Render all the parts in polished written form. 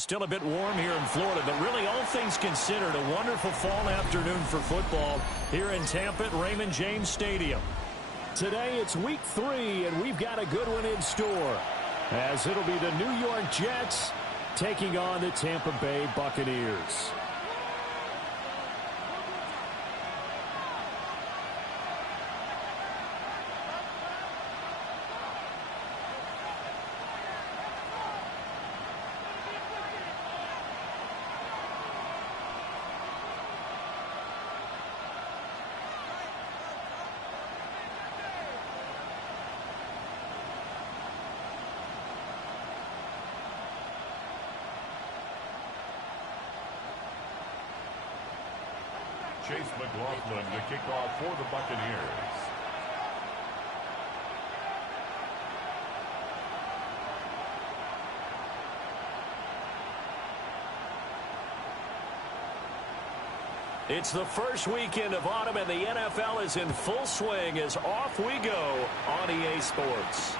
Still a bit warm here in Florida, but really all things considered, a wonderful fall afternoon for football here in Tampa at Raymond James Stadium. Today it's week 3, and we've got a good one in store, as it'll be the New York Jets taking on the Tampa Bay Buccaneers. Chase McLaughlin to kick off for the Buccaneers. It's the first weekend of autumn, and the NFL is in full swing as off we go on EA Sports.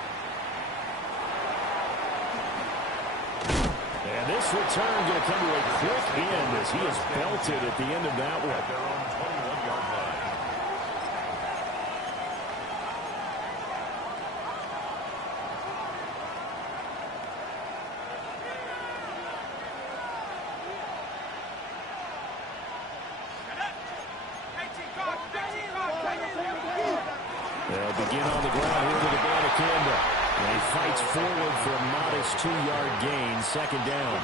And this return going to come to a quick end as he is belted at the end of that one. At their own 21-yard line. They'll begin on the ground here with a Bucs. And he fights forward for a modest 2-yard gain, second down.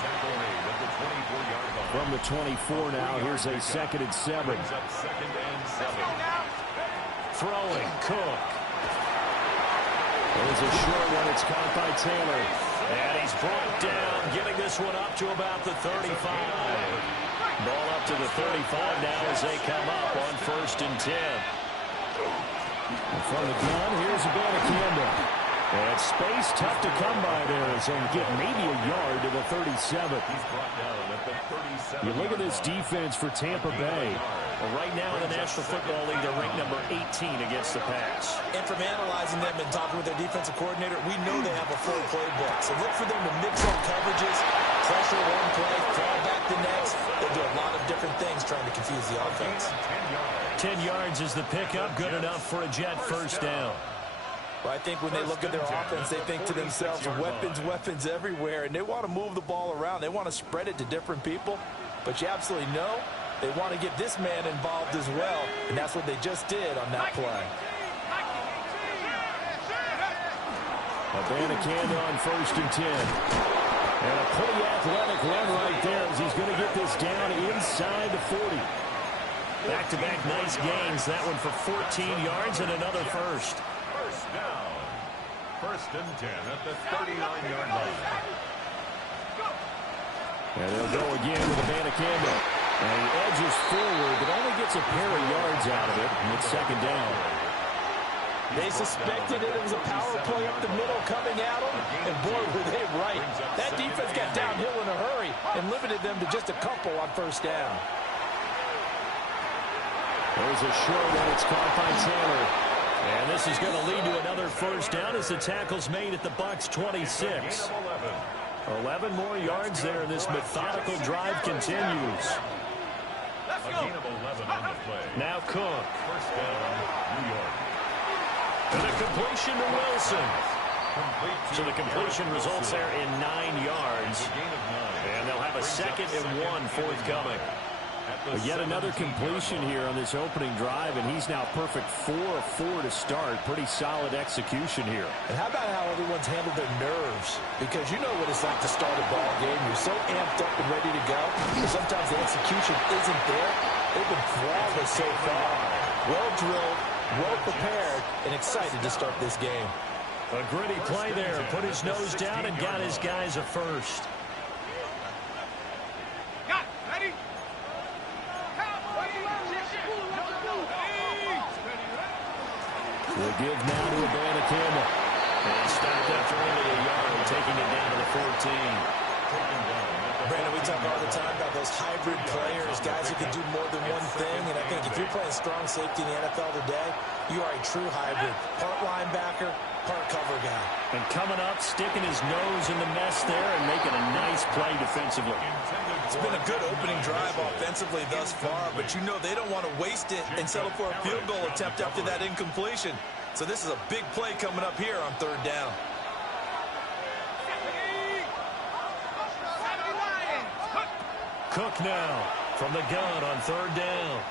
From the 24 now, here's a 2nd and 7. Throwing, Cook. There's a short one, it's caught by Taylor. And he's brought down, getting this one up to about the 35. Ball up to the 35 now as they come up on 1st and 10. From the gun, here's a Bucs. And space tough to come by there as they get maybe a yard to the 37. He's brought down at the 37. You look at this defense for Tampa Bay. Well, right now in the National Football League, they're ranked number 18 against the pass. And from analyzing them and talking with their defensive coordinator, we know they have a full playbook. So look for them to mix up coverages, pressure one play, fall back the next. They do a lot of different things trying to confuse the offense. 10 yards is the pickup, good enough for a Jet first down. Well, I think when they look at their offense, they think to themselves, weapons everywhere, and they want to move the ball around. They want to spread it to different people, but you absolutely know they want to get this man involved as well, and that's what they just did on that play. Abanikanda on 1st and 10. And a pretty athletic run right there as he's going to get this down inside the 40. Back-to-back nice gains, that one for 14 yards and another first. First down. 1st and 10 at the 39-yard line. And they'll go again with Abanikanda. And he edges forward, but only gets a pair of yards out of it. And it's 2nd down. They suspected it was a power play up the middle coming at them, and boy, were they right. That defense got downhill in a hurry and limited them to just a couple on 1st down. There's a short one. It's caught by Taylor. And this is going to lead to another first down as the tackle's made at the Bucs 26. 11 more yards there, and this methodical drive continues. A gain of 11 on the play. Now Cook. First down, New York. And a completion to Wilson. So the completion results there in 9 yards. And they'll have a 2nd and 1 forthcoming. But yet another completion here on this opening drive, and he's now perfect 4 of 4 to start. Pretty solid execution here. And how about how everyone's handled their nerves? Because you know what it's like to start a ball game. You're so amped up and ready to go. But sometimes the execution isn't there. They've been flawless so far. Well drilled, well prepared, and excited to start this game. A gritty play there. Put his nose down and got his guys a first. We'll give now to Abanikanda. And he stopped after only a yard, taking it down to the 14. Brandon, we talk all the time about those hybrid players, guys who can do more than one thing. And I think if you're playing strong safety in the NFL today, you are a true hybrid. Part linebacker, part cover guy. And coming up, sticking his nose in the mess there and making a nice play defensively. It's been a good opening drive offensively thus far, but you know they don't want to waste it and settle for a field goal attempt after that incompletion. So this is a big play coming up here on third down. Cook now from the gun on third down.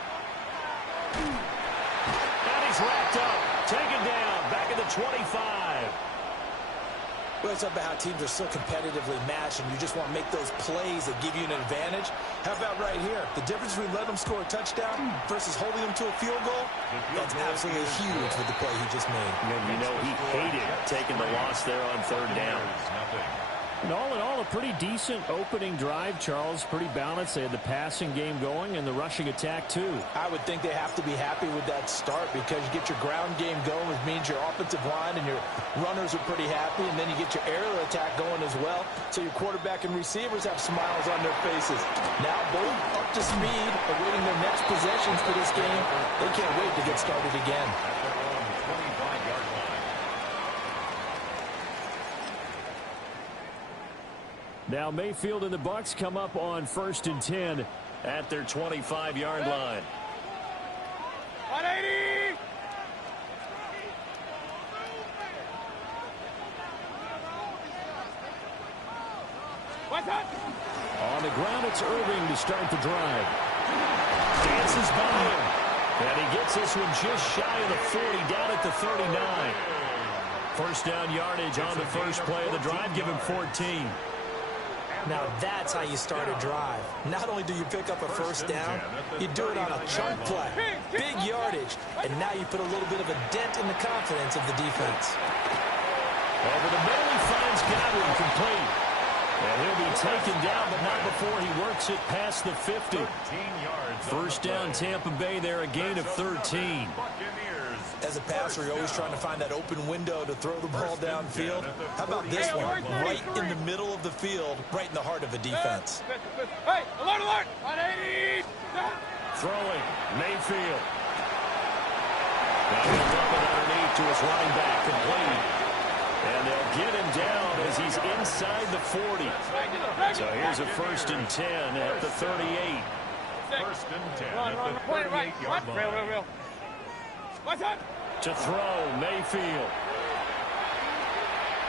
And he's wrapped up. Taken down. Back at the 25. Well, it's about how teams are so competitively matched, and you just want to make those plays that give you an advantage. How about right here? The difference between letting them score a touchdown versus holding them to a field goal, that's absolutely huge with the play he just made. You know, he hated taking the loss there on third down. And all in all, a pretty decent opening drive, Charles. Pretty balanced. They had the passing game going and the rushing attack, too. I would think they have to be happy with that start because you get your ground game going, which means your offensive line and your runners are pretty happy, and then you get your aerial attack going as well. So your quarterback and receivers have smiles on their faces. Now both up to speed, awaiting their next possessions for this game. They can't wait to get started again. Now Mayfield and the Bucs come up on 1st and 10 at their 25-yard line. 180! On the ground, it's Irving to start the drive. Dances by him. And he gets this one just shy of the 40, down at the 39. First down yardage on the first play of the drive. Give him 14. Now that's how you start a drive. Not only do you pick up a first down, you do it on a chunk play. Big yardage. And now you put a little bit of a dent in the confidence of the defense. Over the middle, he finds Godwin complete. And he'll be taken down, but not before he works it past the 50. First down, Tampa Bay there, a gain of 13. As a passer, you're always trying to find that open window to throw the ball downfield. How about this one? Right in the middle of the field, right in the heart of a defense. Hey, alert, alert! 180! Throwing, Mayfield. Now he'll dump it underneath to his running back, complete. And they'll get him down as he's inside the 40. So here's a 1st and 10 at the 38. 1st and 10 at the 38-yard line. Real. What's up? To throw, Mayfield.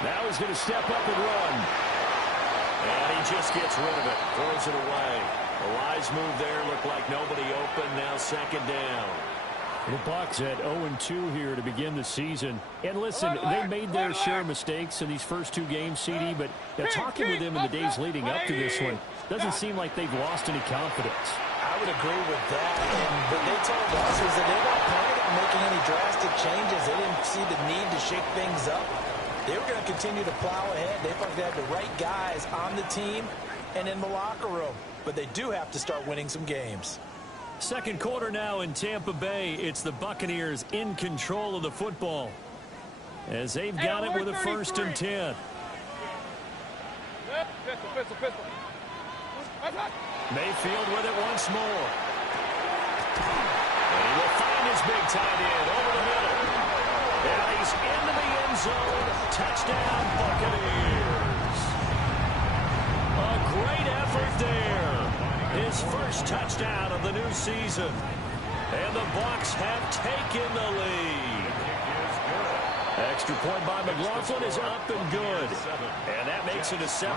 Now he's going to step up and run. And he just gets rid of it. Throws it away. A wise move there. Looked like nobody open. Now 2nd down. The Bucs at 0-2 here to begin the season. And listen, they made their share of mistakes in these first 2 games, CD, but talking with them in the days leading up to this one, doesn't seem like they've lost any confidence. I would agree with that. And what they told us is that they weren't planning on making any drastic changes. They didn't see the need to shake things up. They were going to continue to plow ahead. They thought they had the right guys on the team and in the locker room. But they do have to start winning some games. Second quarter now in Tampa Bay. It's the Buccaneers in control of the football as they've got it with a 1st and 10. Pistol. Mayfield with it once more. And he will find his big tight end over the middle. And he's into the end zone. Touchdown, Buccaneers. A great effort there. His first touchdown of the new season. And the Bucs have taken the lead. Extra point by McLaughlin is up and good. And that makes it a 7-3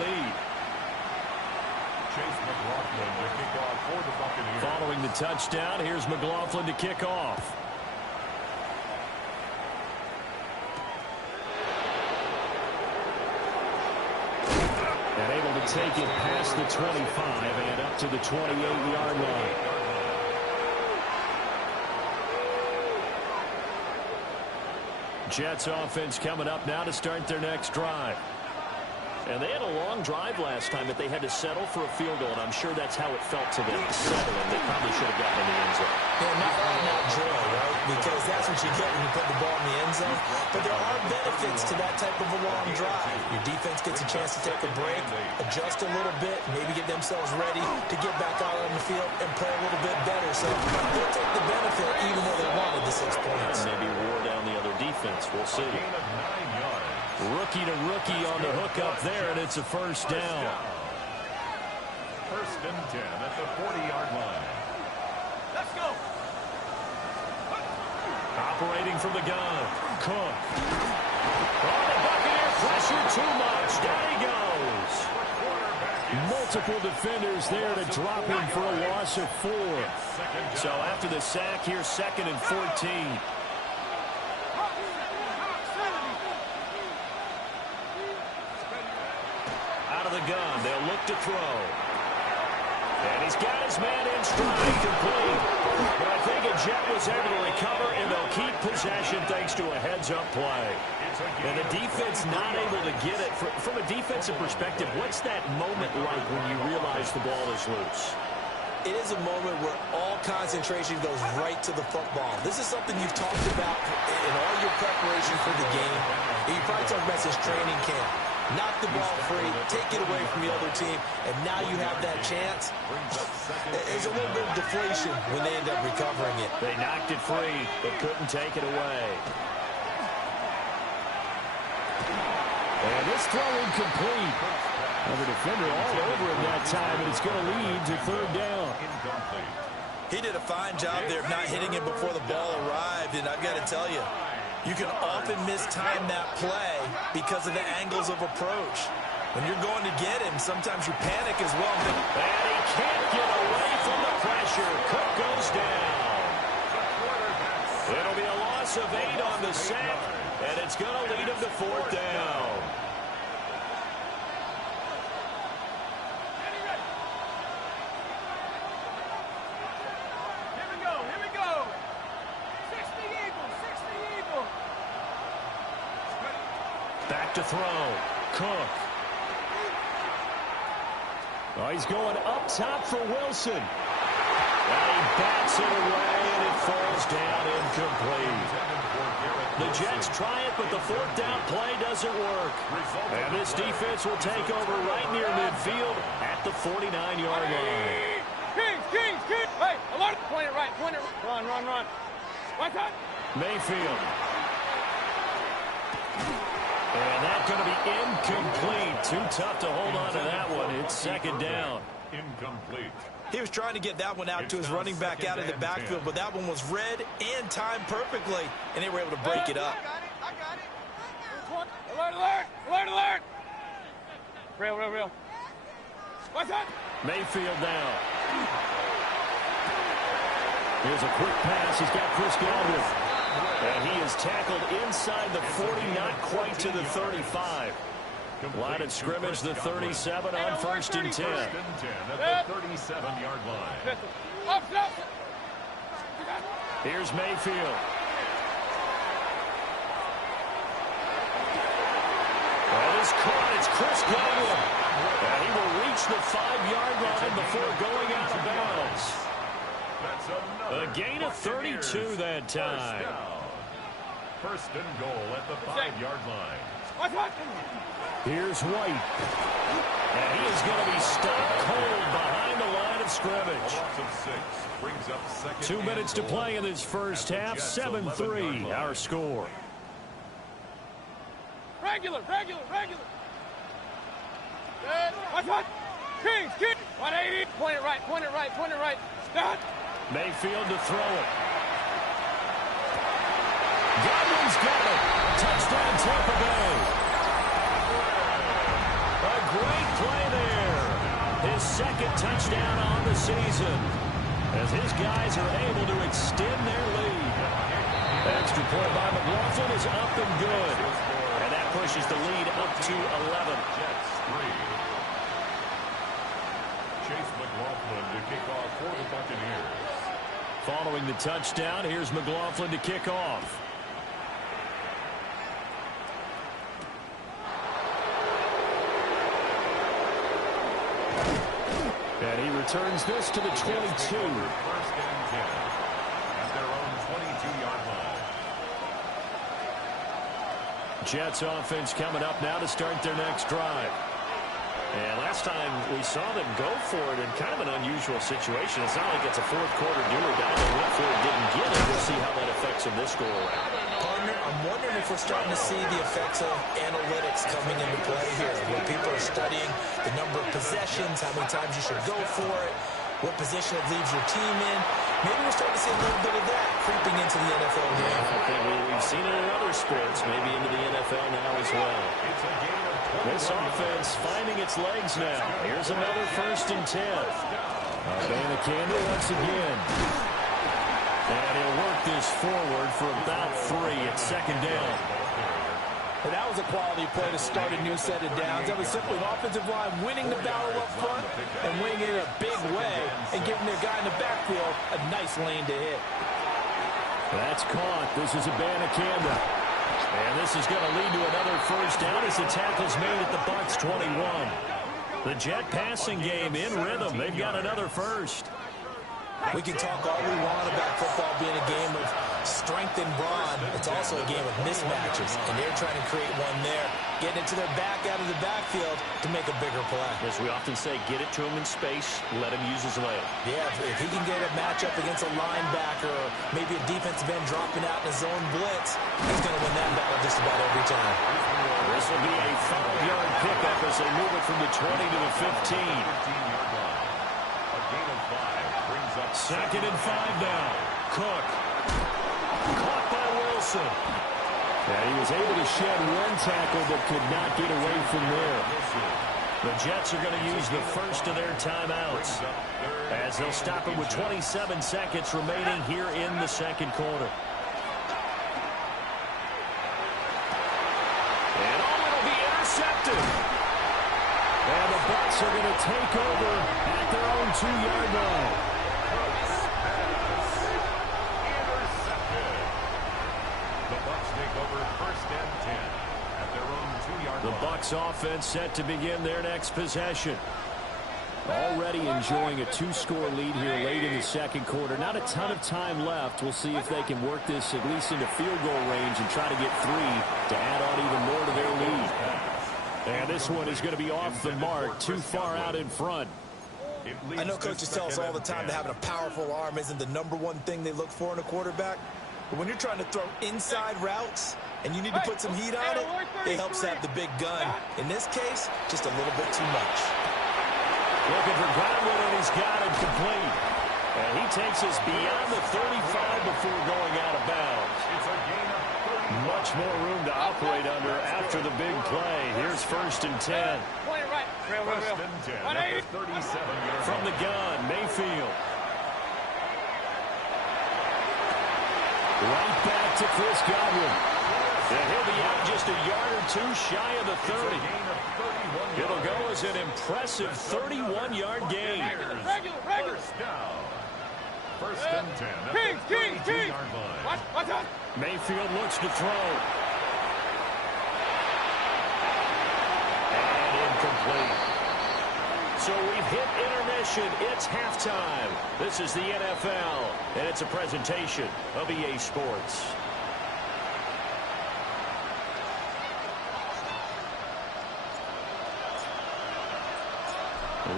lead. Following the touchdown, here's McLaughlin to kick off. And able to take it past the 25 and up to the 28-yard line. Jets offense coming up now to start their next drive. And they had a long drive last time that they had to settle for a field goal, and I'm sure that's how it felt to them, settling. They probably should have gotten in the end zone. Yeah, not joy, right? Because that's what you get when you put the ball in the end zone. But there are benefits to that type of a long drive. Your defense gets a chance to take a break, adjust a little bit, maybe get themselves ready to get back out on the field and play a little bit better. So they'll take the benefit even though they wanted the 6 points. Maybe wore down the other defense. We'll see. Rookie to rookie on the hook up there, and it's a first down. First and 10 at the 40-yard line. Let's go. Operating from the gun. Cook. Oh, the Buccaneer pressure too much. Down he goes. Multiple defenders there to drop him for a loss of 4. So after the sack, here's 2nd and 14. Out of the gun, they'll look to throw. And he's got his man in stride, complete. But I think a Jet was able to recover, and they'll keep possession thanks to a heads-up play. And the defense not able to get it. From a defensive perspective, what's that moment like when you realize the ball is loose? It is a moment where all concentration goes right to the football. This is something you've talked about in all your preparation for the game. And you probably talked about since training camp. Knock the ball free, take it away from the other team, and now you have that chance. There's a little bit of deflation when they end up recovering it. They knocked it free, but couldn't take it away. And this throw incomplete. The defender all over him that time, and it's going to lead to 3rd down. He did a fine job there of not hitting him before the ball arrived, and I've got to tell you, you can often mistime that play because of the angles of approach. When you're going to get him, sometimes you panic as well. And he can't get away from the pressure. Cook goes down. It'll be a loss of 8 on the sack, and it's going to lead him to 4th down. Here we go. 60 Eagles, 60 Eagles. Back to throw. Cook. Oh, he's going up top for Wilson. And he bats it away, and it falls down incomplete. The Jets try it, but the 4th down play doesn't work. And this defense will take over right near midfield at the 49-yard line. Kings. Hey, alert. Point it right. Run. What's that? Mayfield. And that's going to be incomplete. Too tough to hold on to that one. It's 2nd down. Incomplete. He was trying to get that one out to his running back out of the backfield, but that one was read and timed perfectly, and they were able to break it up. I got it. Alert. Real. What's that? Mayfield down. Here's a quick pass. He's got Chris Godwin. And he is tackled inside the 40, not quite to the 35. Line of scrimmage, the 37 on 1st and 10. First and 10 at the 37-yard line. Up. Here's Mayfield. That is caught. It's Chris Godwin. And he will reach the 5-yard line before going out of bounds. A gain of 32 that time. First and goal at the 5-yard line. What's that? Here's White. And he is going to be stopped cold behind the line of scrimmage. Loss of 6 brings up 2nd. 2 minutes to play in this first half. 7-3 our score. Regular. What's that? Kings. 180. Point it right. Start. Mayfield to throw it. Godwin's got it. Touchdown Tampa Bay. A great play there. His 2nd touchdown on the season, as his guys are able to extend their lead. Extra point by McLaughlin is up and good. And that pushes the lead up to 11. Jets 3. Chase McLaughlin to kick off for the Buccaneers. Following the touchdown, here's McLaughlin to kick off. And he returns this to the 22. First and 10 at their own 22-yard line. Jets offense coming up now to start their next drive. And last time we saw them go for it in kind of an unusual situation. It's not like it's a fourth quarter do or die. They went for it, didn't get it. We'll see how that affects them this go around. Partner, I'm wondering if we're starting to see the effects of analytics coming into play here, where people are studying the number of possessions, how many times you should go for it, what position it leaves your team in. Maybe we're starting to see a little bit of that creeping into the NFL game. I think we've seen it in other sports, maybe into the NFL now as well. This offense finding its legs now. Here's another 1st and 10. Abanikanda once again. And he'll work this forward for about 3 at 2nd down. And that was a quality play to start a new set of downs. That was simply an offensive line winning the battle up front and winning it in a big way and giving their guy in the backfield a nice lane to hit. That's caught. This is Abanikanda. And this is going to lead to another 1st down as the tackle's made at the Bucs 21. The Jet passing game in rhythm. They've got another 1st. We can talk all we want about football being a game of strength and brawn. It's also a game of mismatches, and they're trying to create one there, getting it to their back out of the backfield to make a bigger play. As we often say, get it to him in space, let him use his leg. Yeah, if he can get a matchup against a linebacker or maybe a defensive end dropping out in a zone blitz, he's going to win that battle just about every time. This will be a 5-yard pickup as they move it from the 20 to the 15. 2nd and 5 now. Cook. Caught by Wilson. Yeah, he was able to shed one tackle but could not get away from there. The Jets are going to use the 1st of their timeouts as they'll stop it with 27 seconds remaining here in the 2nd quarter. And it'll be intercepted. And the Bucs are going to take over at their own 2-yard line. The Bucs offense set to begin their next possession. Already enjoying a 2-score lead here late in the 2nd quarter. Not a ton of time left. We'll see if they can work this at least into field goal range and try to get 3 to add on even more to their lead. And this one is going to be off the mark, too far out in front. I know coaches tell us all the time that having a powerful arm isn't the #1 thing they look for in a quarterback. But when you're trying to throw inside routes and you need to put some heat on it, it helps have the big gun. In this case, just a little bit too much. Looking for Godwin, and he's got it complete. And he takes us beyond the 35 before going out of bounds. Much more room to operate under after the big play. Here's 1st and 10. First and 10 at the 37-yard From the gun, Mayfield. Right back to Chris Godwin. And he'll be out just a yard or 2 shy of the 30. It'll go as an impressive 31-yard gain. First down. First and 10 at the 32-yard line. Watch out. Mayfield looks to throw. And incomplete. So we've hit intermission. It's halftime. This is the NFL, and it's a presentation of EA Sports.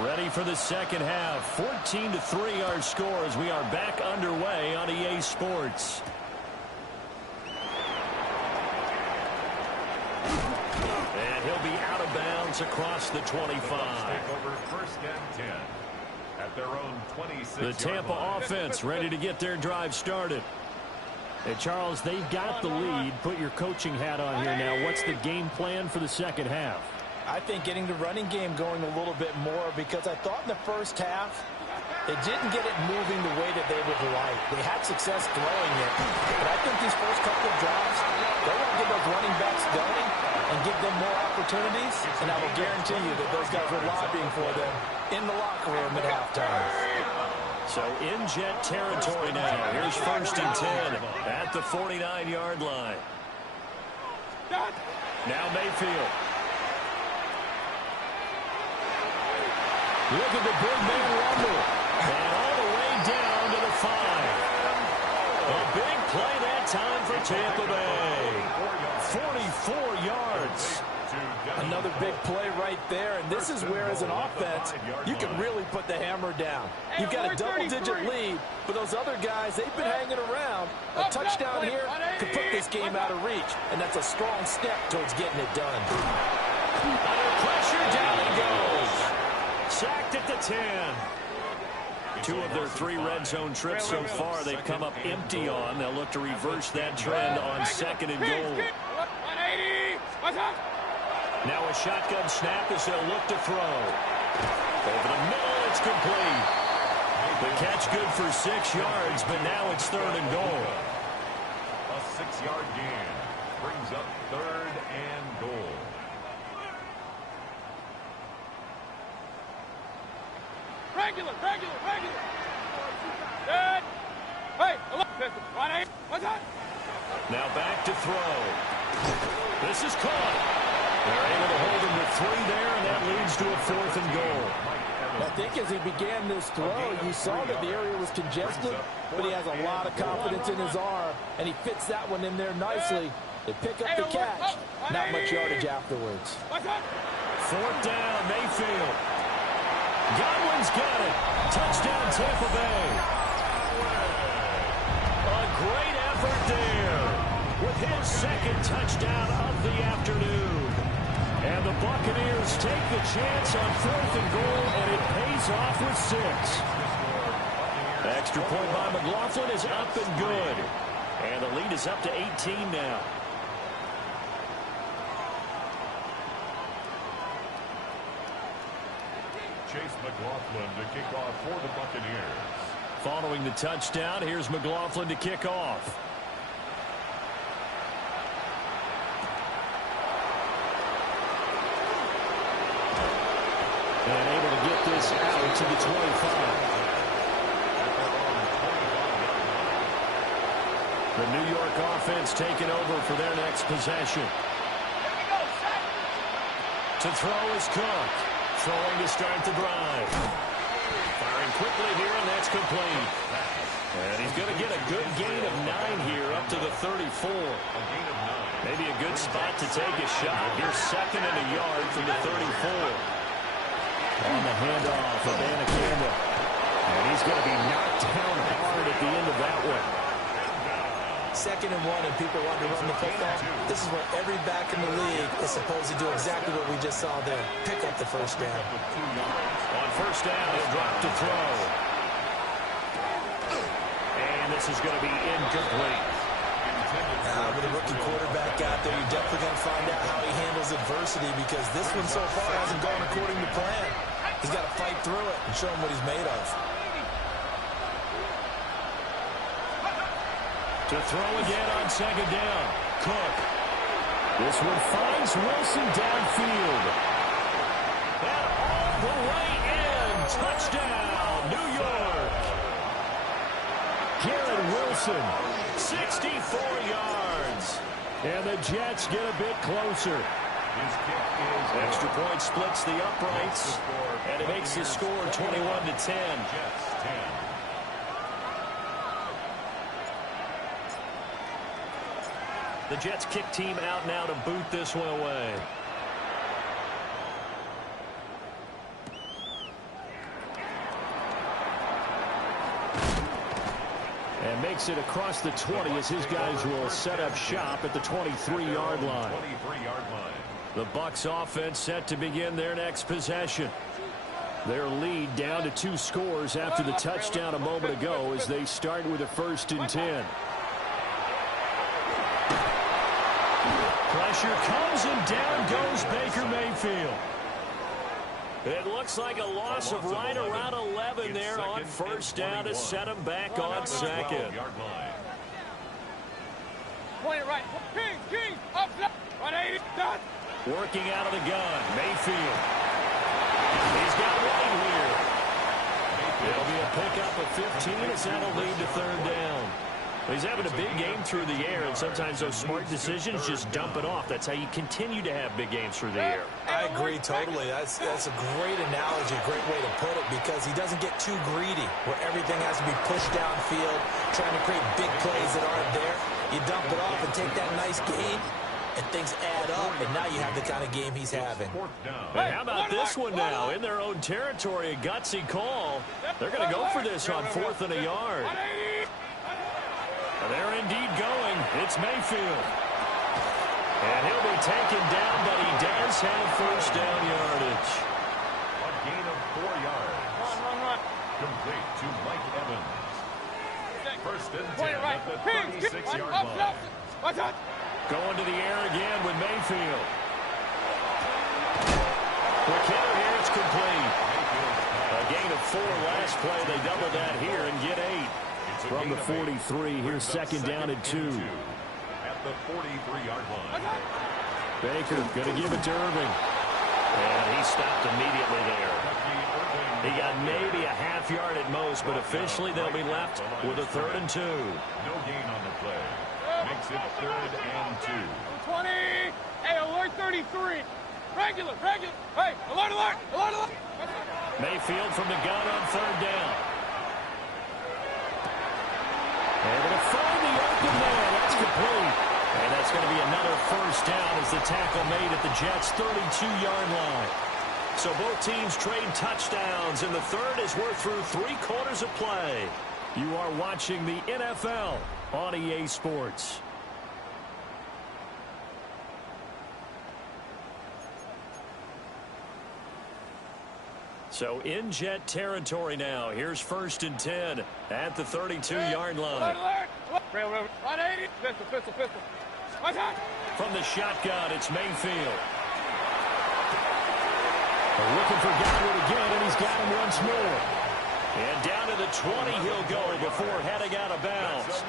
Ready for the 2nd half. 14-3 our score as we are back underway on EA Sports. And he'll be out of bounds across the 25. Over 1st and 10 at their own 26. The Tampa offense ready to get their drive started. And Charles, they've got the lead. Put your coaching hat on here now. What's the game plan for the 2nd half? I think getting the running game going a little bit more, because I thought in the 1st half it didn't get it moving the way that they would like. They had success throwing it, but I think these first couple of drives, they want to get those running backs going and give them more opportunities, and I will guarantee you that those guys were lobbying for them in the locker room at halftime. So in Jet territory now. Here's 1st and 10 at the 49-yard line. Now Mayfield. Look at the big man rumble. And all the way down to the 5. A big play that time for Tampa Bay. 44 yards. Another big play right there, and this is where, as an offense, you can really put the hammer down. You've got a double-digit lead, but those other guys, they've been hanging around. A touchdown here could put this game out of reach, and that's a strong step towards getting it done. Under pressure, down he goes. Sacked at the 10. 2 of their 3 red zone trips so far they've come up empty on. They'll look to reverse that trend on 2nd and goal. Now a shotgun snap as they'll look to throw. Over the middle, it's complete. The catch good for 6 yards, but now it's 3rd and goal. A 6-yard gain brings up 3rd and goal. Regular. Good. Hey, what's that? Now back to throw. This is caught. They're able to hold him with 3 there, and that leads to a 4th and goal. I think as he began this throw, you saw that the area was congested, but he has a lot of confidence in his arm, and he fits that one in there nicely. They pick up the catch. Not much yardage afterwards. 4th down, Mayfield. Godwin's got it. Touchdown, Tampa Bay. A great effort there with his 2nd touchdown of the afternoon. And the Buccaneers take the chance on 4th and goal, and it pays off with 6. Extra point by McLaughlin is up and good. And the lead is up to 18 now. Chase McLaughlin to kick off for the Buccaneers. Following the touchdown, here's McLaughlin to kick off. And able to get this out to the 25. The New York offense taking over for their next possession. To throw is Cook. Throwing to start the drive. Firing quickly here, and that's complete. And he's going to get a good gain of 9 here, up to the 34. Maybe a good spot to take a shot. Here's 2nd and a yard from the 34. On the handoff of Anaconda. And he's going to be knocked down hard at the end of that one. 2nd and 1, and people want to run the football. This is where every back in the league is supposed to do exactly what we just saw there. Pick up the 1st down. On 1st down, he'll drop to throw. And this is going to be incomplete. With a rookie quarterback out there, you're definitely going to find out how he handles adversity, because this one so far hasn't gone according to plan. He's got to fight through it and show him what he's made of. To throw again on 2nd down. Cook. This one finds Wilson downfield. And all the way in. Touchdown, New York. Garrett Wilson, 64 yards. And the Jets get a bit closer. Extra point splits the uprights. And it makes the score 21-10. The Jets kick team out now to boot this one away. And makes it across the 20 as his guys will set up shop at the 23-yard line. The Bucs offense set to begin their next possession. Their lead down to 2 scores after the touchdown a moment ago as they start with a 1st and 10. Pressure comes, and down goes Baker Mayfield. It looks like a loss of right around 11 there on 1st down to set him back on 2nd. Point it right. King, up, 180, done. Working out of the gun, Mayfield. He's got one here. It'll be a pickup of 15 as that'll lead to 3rd down. He's having a big game through the air, and sometimes those smart decisions just dump it off. That's how you continue to have big games through the air. I agree totally. That's a great analogy, a great way to put it, because he doesn't get too greedy where everything has to be pushed downfield, trying to create big plays that aren't there. You dump it off and take that nice gain, and things add up, and now you have the kind of game he's having. And how about this one now? In their own territory, a gutsy call. They're going to go for this on 4th and a yard. They're indeed going. It's Mayfield. And he'll be taken down, but he does have first down yardage. A gain of 4 yards. Run. Complete to Mike Evans. First and 10 at the 36-yard line. Going to the air again with Mayfield. Quick hitter here, it's complete. A gain of 4 last play. They double that here and get 8. From the 43, here's second down and 2. At the 43-yard line. Baker going to give it to Irving. And he stopped immediately there. He got maybe a half yard at most, but officially they'll be left with a 3rd and 2. No gain on the play. Makes it 3rd and 2. 20. Hey, alert 33. Regular. Hey, alert. Mayfield from the gun on 3rd down. Able to find the open man. That's complete. And that's going to be another first down as the tackle made at the Jets' 32-yard line. So both teams trade touchdowns, and the third as we're through 3 quarters of play. You are watching the NFL on EA Sports. So in Jet territory now. Here's first and 10 at the 32-yard line. Railroad. 180. Pistol. From the shotgun, it's Mayfield. They're looking for Godwin again, and he's got him once more. And down to the 20 he'll go before heading out of bounds.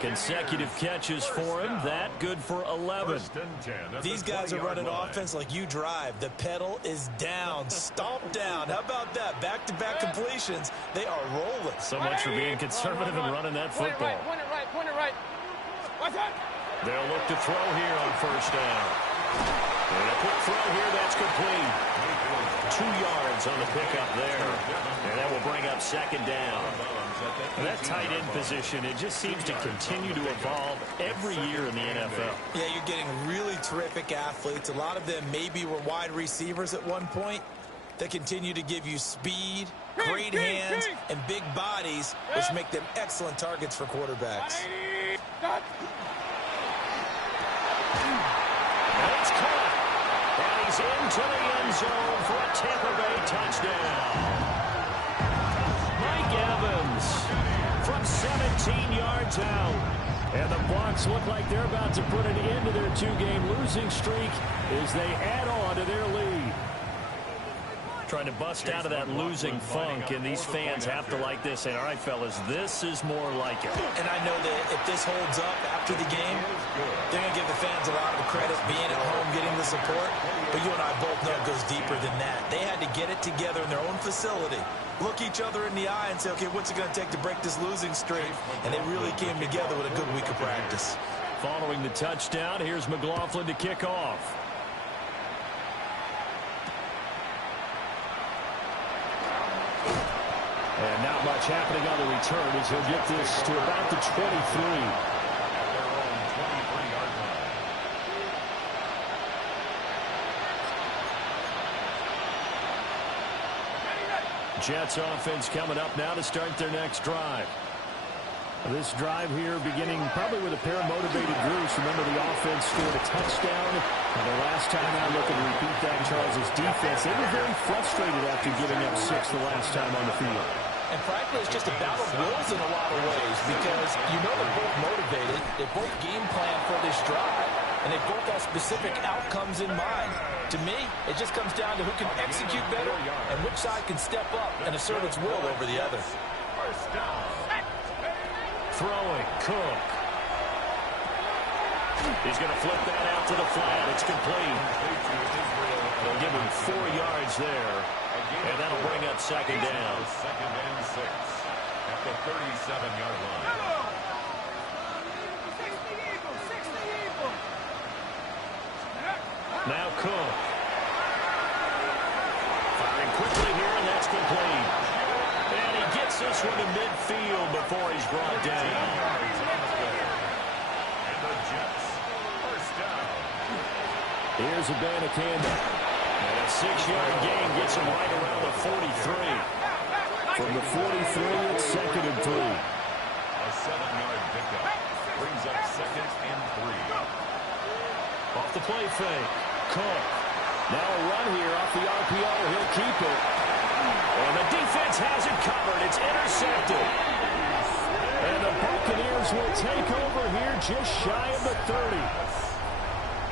Consecutive catches for him. That good for 11. These guys are running offense like you drive. The pedal is down, stomp down. How about that? Back-to-back completions. They are rolling. So much for being conservative and running that football. Point it right. Watch out. They'll look to throw here on first down. And a quick throw here, that's complete. 2 yards on the pickup there. And that will bring up second down. And that tight end position, it just seems to continue to evolve every year in the NFL. Yeah, you're getting really terrific athletes. A lot of them maybe were wide receivers at one point. They continue to give you speed, great hands, and big bodies, which make them excellent targets for quarterbacks. And it's caught. And he's into the end zone for a Tampa Bay touchdown. Mike Evans from 17 yards out. And the Bucs look like they're about to put an end to their 2-game losing streak as they add on to their lead. Trying to bust out of that losing funk, and these fans have to like this. And all right, fellas, this is more like it. And I know that if this holds up after the game, they're going to give the fans a lot of the credit being at home, getting the support. But you and I both know it goes deeper than that. They had to get it together in their own facility, look each other in the eye and say, okay, what's it going to take to break this losing streak? And they really came together with a good week of practice. Following the touchdown, here's McLaughlin to kick off. And not much happening on the return as he'll get this to about the 23. Jets offense coming up now to start their next drive. This drive here beginning probably with a pair of motivated groups. Remember, the offense scored a touchdown. And the last time out, looking to repeat that, Charles' defense, they were very frustrated after giving up 6 the last time on the field. And frankly, it's just a battle of wills in a lot of ways because you know they're both motivated. They both game plan for this drive, and they both have specific outcomes in mind. To me, it just comes down to who can execute better and which side can step up and assert its will over the other. Throwing, Cook. He's going to flip that out to the flat. It's complete. They'll give him 4 yards there. And that'll bring up second down. Second and 6 at the 37-yard line. Now Cook. Firing quickly here, and that's complete. And he gets this one to midfield before he's brought down. And the Jets, first down. Here's Abanikanda. And a 6-yard gain gets him right around the 43. From the 43, it's 2nd and 3. A 7-yard pickup brings up 2nd and 3. Off the play fake. Cook. Now a run here off the RPO. He'll keep it. And the defense has it covered. It's intercepted. And the Buccaneers will take over here just shy of the 30.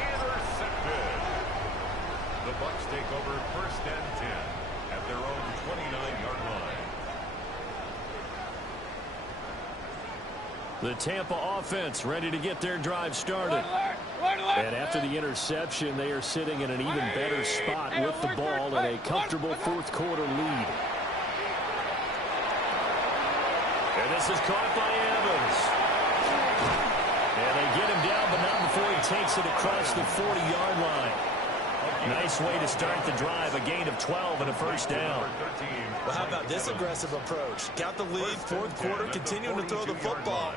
Intercepted. The Bucs take over 1st and 10 at their own 29-yard line. The Tampa offense ready to get their drive started. And after the interception, they are sitting in an even better spot with the ball and a comfortable 4th quarter lead. And this is caught by Evans. And they get him down, but not before he takes it across the 40-yard line. Nice way to start the drive, a gain of 12 and a 1st down. Well, how about this aggressive approach? Got the lead, 4th quarter, continuing to throw the football.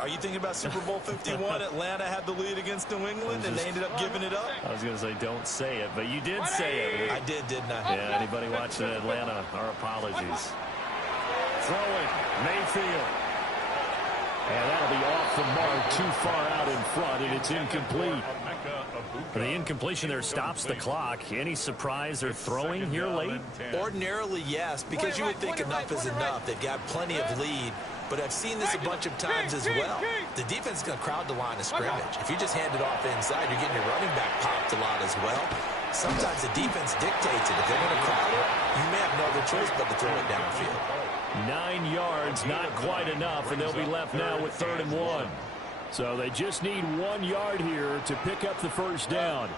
Are you thinking about Super Bowl 51? Atlanta had the lead against New England, and they ended up giving it up? I was going to say, don't say it, but you did say it. I did, didn't I? Yeah, anybody watching Atlanta, our apologies. Throwing, Mayfield. And that'll be off the mark, too far out in front, and it's incomplete. The incompletion there stops the clock. Any surprise they're throwing here late? Ordinarily, yes, because you would think enough is enough. They've got plenty of lead. But I've seen this a bunch of times as well. The defense is going to crowd the line of scrimmage. If you just hand it off inside, you're getting your running back popped a lot as well. Sometimes the defense dictates it. If they're going to crowd it, you may have no other choice but to throw it downfield. 9 yards, not quite enough, and they'll be left now with 3rd and 1. So they just need 1 yard here to pick up the 1st down.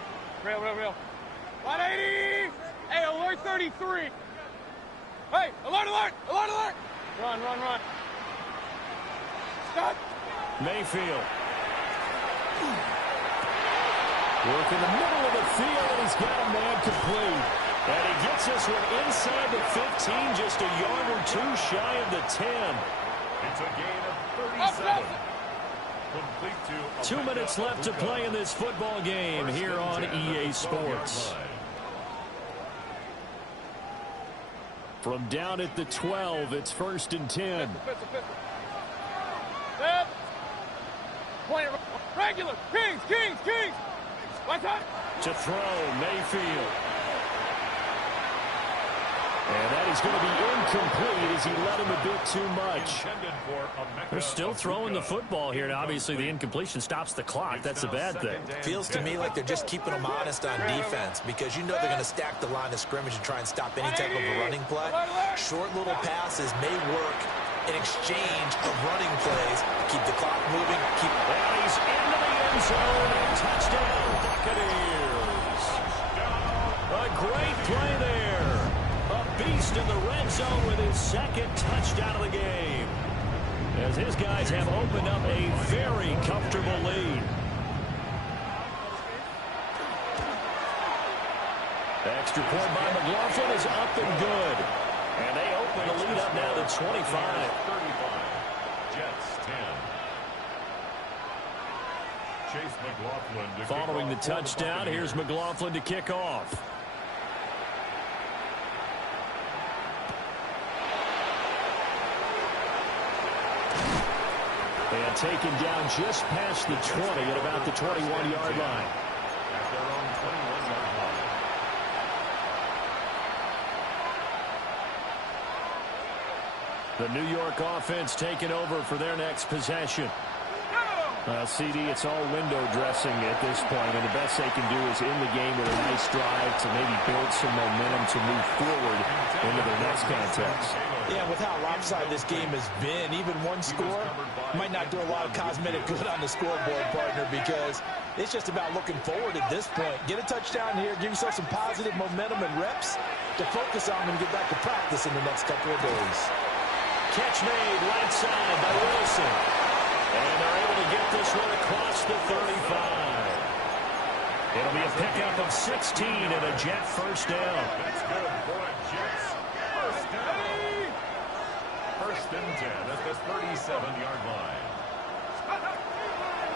Real. 180! Hey, alert 33! Hey, alert! Run. Stop! Mayfield. Work in the middle of the field, and he's got a man complete. And he gets this one inside the 15, just a yard or 2 shy of the 10. It's a gain of 37. 2 minutes left to play in this football game here on EA Sports. From down at the 12, it's 1st and 10. Point regular. Kings. What's up? To throw, Mayfield. And that is going to be incomplete as he let him a bit too much. They're still throwing the football here. Now, obviously, the incompletion stops the clock. That's a bad thing. Feels to me like they're just keeping them honest on defense because you know they're going to stack the line of scrimmage and try and stop any type of a running play. Short little passes may work in exchange of running plays. Keep the clock moving. And he's into the end zone and touchdown, Buccaneers. A great play there. Beast in the red zone with his 2nd touchdown of the game, as his guys have opened up a very comfortable lead. Extra point by McLaughlin is up and good, and they open the lead up now to 25. 35. Jets 10. Chase McLaughlin to Following the touchdown, here's McLaughlin to kick off. And taken down just past the 20 at about the 21-yard line. At their own 21-yard line. The New York offense taking over for their next possession. CD, it's all window dressing at this point, and the best they can do is in the game with a nice drive to maybe build some momentum to move forward into their next contest. Yeah, with how lopsided this game has been, even one score might not do a lot of cosmetic good on the scoreboard, partner, because it's just about looking forward at this point. Get a touchdown here, give yourself some positive momentum and reps to focus on and get back to practice in the next couple of days. Catch made right side by Wilson. And they're able to get this one across the 35. It'll be a pickup of 16 and a Jet 1st down. That's good for a Jets 1st down. 1st and 10 at the 37-yard line.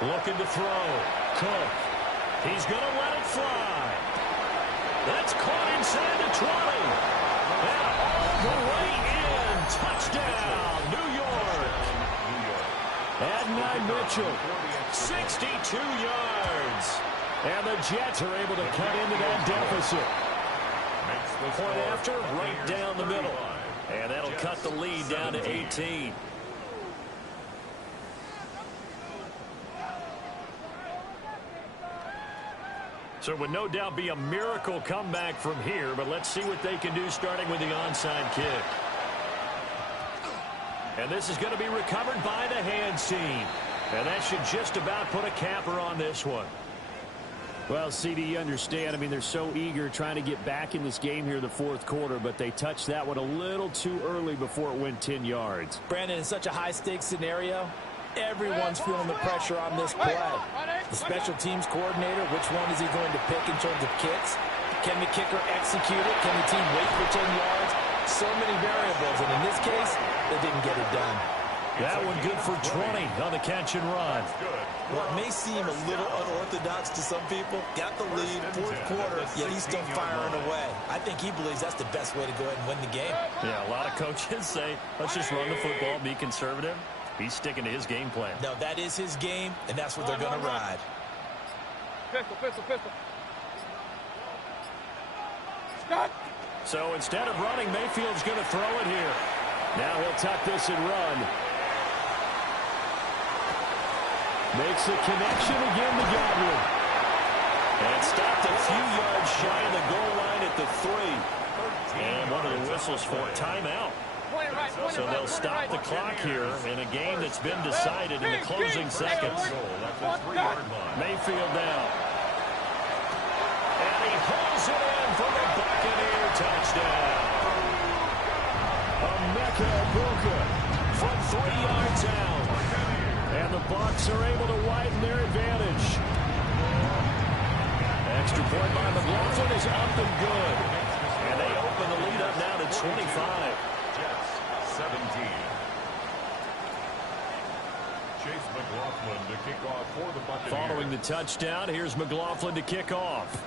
Looking to throw. Cook. He's going to let it fly. That's caught inside the 20. And all the way in. Touchdown, New York. Adonai Mitchell, 62 yards. And the Jets are able to cut into that deficit. Point after, right down the middle. And that'll cut the lead down to 18. So it would no doubt be a miracle comeback from here, but let's see what they can do starting with the onside kick. And this is going to be recovered by the hands team. And that should just about put a capper on this one. Well, CD, you understand. I mean, they're so eager trying to get back in this game here in the fourth quarter, but they touched that one a little too early before it went 10 yards. Brandon, in such a high-stakes scenario, everyone's feeling the pressure on this play. The special teams coordinator, which one is he going to pick in terms of kicks? Can the kicker execute it? Can the team wait for 10 yards? So many variables, and in this case, they didn't get it done. That one good for 20 on the catch and run. What may seem a little unorthodox to some people, got the lead, fourth quarter, yet he's still firing away. I think he believes that's the best way to go ahead and win the game. Yeah, a lot of coaches say, let's just run the football, be conservative. He's sticking to his game plan. No, that is his game, and that's what they're going to ride. Pistol, pistol, pistol. Scott. So instead of running, Mayfield's going to throw it here. Now he'll tuck this and run. Makes a connection again to Godwin. And stopped a few yards shy of the goal line at the 3. And one of the whistles for a timeout. So they'll stop the clock here in a game that's been decided in the closing seconds. Mayfield down. And he pulls it in for the Buccaneer touchdown. Emeka Egbuka from 3 yards out. And the Bucs are able to widen their advantage. Extra point by McLaughlin is up and good. And they open the lead up now to 25. Jets 17. Chase McLaughlin to kick off for the Buccaneers. Following the touchdown, here's McLaughlin to kick off.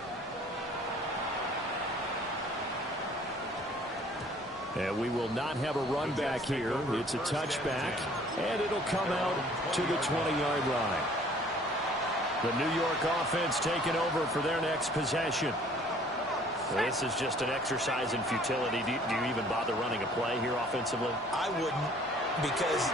And we will not have a run back here. It's a touchback, and it'll come out to the 20-yard line. The New York offense taking over for their next possession. This is just an exercise in futility. Do you even bother running a play here offensively? I wouldn't, because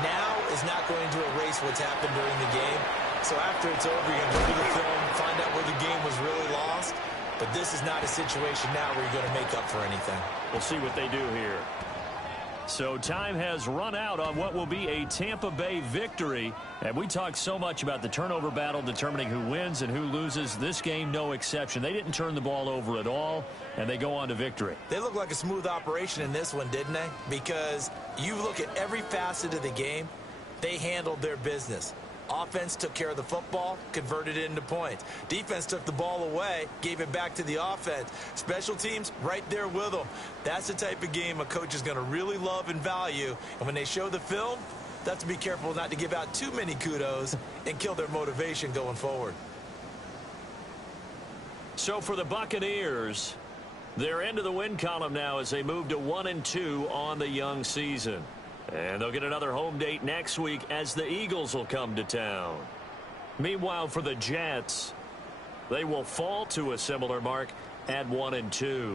now is not going to erase what's happened during the game. So after it's over, you're going to go to the film, find out where the game was really lost. But this is not a situation now where you're going to make up for anything. We'll see what they do here. So time has run out on what will be a Tampa Bay victory. And we talk so much about the turnover battle determining who wins and who loses. This game, no exception. They didn't turn the ball over at all, and they go on to victory. They look like a smooth operation in this one, didn't they? Because you look at every facet of the game, they handled their business. Offense took care of the football, converted it into points. Defense took the ball away, gave it back to the offense. Special teams, right there with them. That's the type of game a coach is going to really love and value. And when they show the film, they have to be careful not to give out too many kudos and kill their motivation going forward. So for the Buccaneers, they're into the win column now as they move to 1-2 on the young season. And they'll get another home date next week as the Eagles will come to town. Meanwhile, for the Jets, they will fall to a similar mark at 1-2.